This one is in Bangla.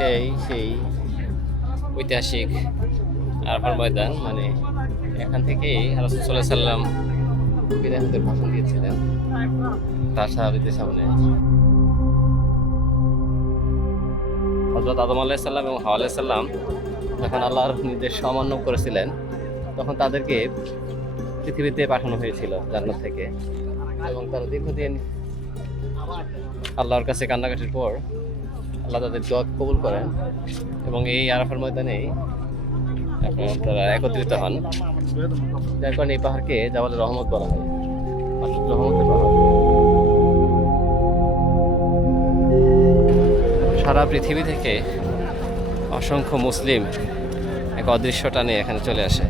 এটাই সেই ঐতিহাসিক আরাফার ময়দান। মানে এখান থেকেই রাসূল সাল্লাল্লাহু আলাইহি সাল্লাম বিদায় হতে ভাষণ দিয়েছিলেন তার সাহাবীদের সামনে। হযরত আদম আলাইহিস সালাম এবং হাওয়া আলাইহিস সালাম যখন আল্লাহর নির্দেশ অমান্য করেছিলেন তখন তাদেরকে পৃথিবীতে পাঠানো হয়েছিল জান্নাত থেকে, এবং তারা দীর্ঘদিন আল্লাহর কাছে কান্নাকাটির পর আল্লাহ তাদের দোয়া কবুল করেন এবং এই আরাফার ময়দানেই তারা একত্রিত হন, যার কারণে এই পাহাড়কে জাবালে রহমত বলা হয়, রহমতের পাহাড়। সারা পৃথিবী থেকে অসংখ্য মুসলিম এক অদৃশ্য টানে এখানে চলে আসে।